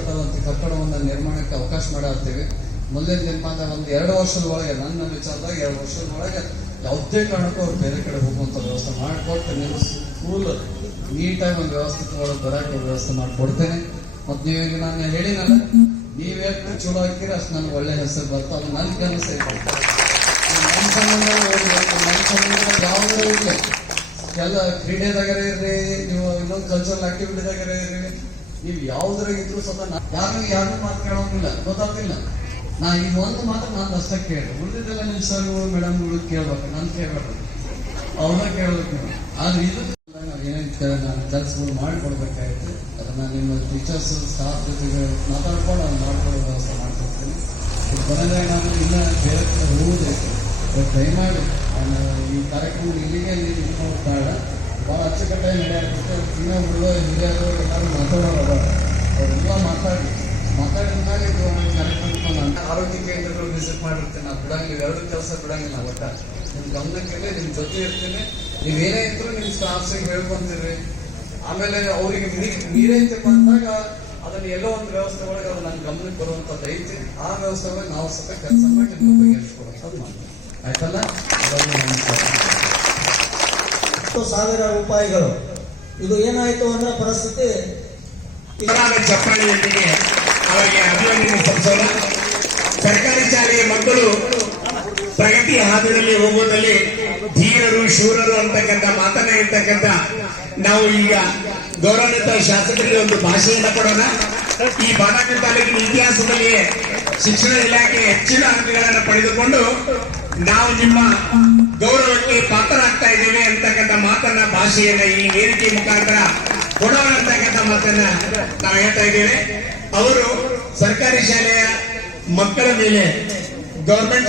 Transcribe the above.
Hospital ಅಂತ ಕಟ್ಟಡವನ್ನು ನಿರ್ಮಾಣಕ್ಕೆ ಅವಕಾಶ ಮಾಡಾಡ್ತೀವಿ. ಮುಂದಿನ ದಿನಮಾನ ಒಂದು 2 ವರ್ಷದ ಒಳಗೆ, ನನ್ನ ವಿಚಾರದಾಗ 2 ವರ್ಷದ ಒಳಗೆ ಯಾವುದೇ ಕಾರಣಕ್ಕೂ ಅವ್ರು ಬೇರೆ ಕಡೆ ಹೋಗುವಂತ ವ್ಯವಸ್ಥೆ ಮಾಡಿಕೊಟ್ಟು ನಿಮ್ಮ ಸ್ಕೂಲ್ ನೀಟಾಗಿ ಒಂದು ವ್ಯವಸ್ಥಿತವಾಗಿ ಬರಕ್ಕೆ ವ್ಯವಸ್ಥೆ ಮಾಡಿಕೊಡ್ತೇನೆ. ಮತ್ತು ನೀವೀಗ ನಾನು ಹೇಳಿನಲ್ಲ, ನೀವೆಷ್ಟು ಚಲೋ ಹಾಕಿರಿ ಅಷ್ಟು ನನಗೆ ಒಳ್ಳೆ ಹೆಸರು ಬರ್ತಾ, ಅದು ನನ್ನ ಕೆಲಸ ಇದೆ. ನನ್ನ ಸಂಬಂಧ ಯಾವುದೂ ಇಲ್ಲ. ಎಲ್ಲ ಕ್ರೀಡೆದಾಗರೆ ಇರ್ರಿ, ನೀವು ಇನ್ನೊಂದು ಕಲ್ಚರಲ್ ಆಕ್ಟಿವಿಟಿದಾಗರೆ ಇರ್ರಿ, ನೀವು ಯಾವ್ದ್ರಾಗ ಇದ್ರು ಸತ ಯಾರು ಮಾತು ಕೇಳೋಂಗಿಲ್ಲ, ಗೊತ್ತಾಗ್ತಿಲ್ಲ. ನಾ ಈಗ ಒಂದು ಮಾತ್ರ ನಾನು ಅಷ್ಟೇ ಕೇಳಿ, ಉಳಿದಿದ್ದೆಲ್ಲ ನಿಮ್ಮ ಸರ್ಗಳು ಮೇಡಮ್ಗಳು ಕೇಳ್ಬೇಕು, ನಾನು ಕೇಳ್ಬೇಕು, ಅವ್ರನ್ನ ಕೇಳ್ಬೇಕು ನೀವು. ಆದ್ರೆ ಇದು ಏನೇನು ನಾನು ಕೆಲಸಗಳು ಮಾಡಿಕೊಡ್ಬೇಕಾಯ್ತು, ಅದನ್ನ ನಿಮ್ಮ ಟೀಚರ್ಸ್ ಸ್ಟಾಫ್ ಜೊತೆಗೆ ಮಾತಾಡ್ಕೊಂಡು ಅವ್ನು ಮಾಡ್ಕೊಳ್ಳೋ ವ್ಯವಸ್ಥೆ ಮಾಡ್ಕೊಡ್ತೀನಿ. ಇದು ಬರೋದಾಗ ನಾನು ಇನ್ನೂ ಬೇರೆ ಕಡೆ ಹೋಗೋದೈತೆ, ದಯಮಾಡಿ ಈ ಕಾರ್ಯಕ್ರಮ ಇಲ್ಲಿಗೆ ಬೇಡ, ಭಾಳ ಅಚ್ಚುಕಟ್ಟಾಗಿ ನಡೆಯಾಗುತ್ತೆ. ಇನ್ನೂ ಹುಡುಗ ಹಿರಿಯರು ಎಲ್ಲರೂ ಮಾತಾಡೋರು ಅವರೆಲ್ಲ ಮಾತಾಡಿದ ಮೇಲೆ ಇದು ಕಾರ್ಯಕ್ರಮ ನಾನು ಆರೋಗ್ಯ ಕೇಂದ್ರಗಳು ವಿಸಿಟ್ ಮಾಡಿರ್ತೀನಿ. ನಾನು ಬಿಡಂಗಿಲ್ಲ, 2 ಕೆಲಸ ಬಿಡಂಗಿಲ್ಲ. ಒಟ್ಟ ನಿಮ್ಮ ಗಮನಕ್ಕೆ ನಿಮ್ಮ ಜೊತೆ ಇರ್ತೀನಿ. ನೀವೇನೇ ಇದ್ರು ನಿಮ್ಮ ಸ್ಟಾಫ್ಸಿಗೆ ಹೇಳ್ಕೊಂತೀರಿ. ಆಮೇಲೆ ಅವರಿಗೆ ನೀರೈತೆ ಬಂದಾಗ ಅದನ್ನ ಎಲ್ಲೋ ಒಂದು ವ್ಯವಸ್ಥೆ ಒಳಗೆ ಅದು ನನ್ನ ಗಮನಕ್ಕೆ ಬರುವಂಥದ್ದು ಐತಿ. ಆ ವ್ಯವಸ್ಥೆ ಒಳಗೆ ನಾವು ಸ್ವಲ್ಪ ಕೆಲಸ ಮಾಡಿ ನಿಮ್ಮ ಬಗೆಹರಿಸ್ಕೊಡೋದು ಮಾಡ್ತೀವಿ, ಆಯ್ತಲ್ಲ. 10,000 ರೂಪಾಯಿಗಳು. ಇದು ಏನಾಯ್ತು ಅಂದ್ರೆ ಪರಿಸ್ಥಿತಿ ಚಪ್ಪಾಳಿಯೊಂದಿಗೆ ಅವರಿಗೆ ಅಭಿನಂದನೆ ಸಲ್ಲಿಸೋಣ. ಸರ್ಕಾರಿ ಶಾಲೆಯ ಮಕ್ಕಳು ಪ್ರಗತಿ ಹಾದಿಯಲ್ಲಿ ಹೋಗುವುದಲ್ಲಿ ಧೀರರು ಶೂರರು ಅಂತಕ್ಕಂಥ ಮಾತನ್ನ ಇರ್ತಕ್ಕಂಥ ನಾವು ಈಗ ಗೌರವಾನ್ವಿತ ಶಾಸಕರಿಗೆ ಒಂದು ಭಾಷೆಯನ್ನ ಕೊಡೋಣ. ಈ ಬಾದಾಮಿ ತಾಲೂಕಿನ ಇತಿಹಾಸದಲ್ಲಿಯೇ ಶಿಕ್ಷಣ ಇಲಾಖೆ ಹೆಚ್ಚಿನ ಅಂಕಗಳನ್ನು ಪಡೆದುಕೊಂಡು ನಾವು ನಿಮ್ಮ ಗೌರವಕ್ಕೆ ಪಾತ್ರರಾಗ್ತಾ ಇದ್ದೇವೆ ಅಂತಕ್ಕಂಥ ಮಾತನ್ನ, ಭಾಷೆಯನ್ನ ಈ ವೇದಿಕೆ ಮುಖಾಂತರ ಕೊಡೋಣ ಅಂತಕ್ಕಂಥ ಮಾತನ್ನ ನಾವು ಹೇಳ್ತಾ ಇದ್ದೇವೆ. ಅವರು ಸರ್ಕಾರಿ ಶಾಲೆಯ ಮಕ್ಕಳ ಮೇಲೆ ಗೌರ್ಮೆಂಟ್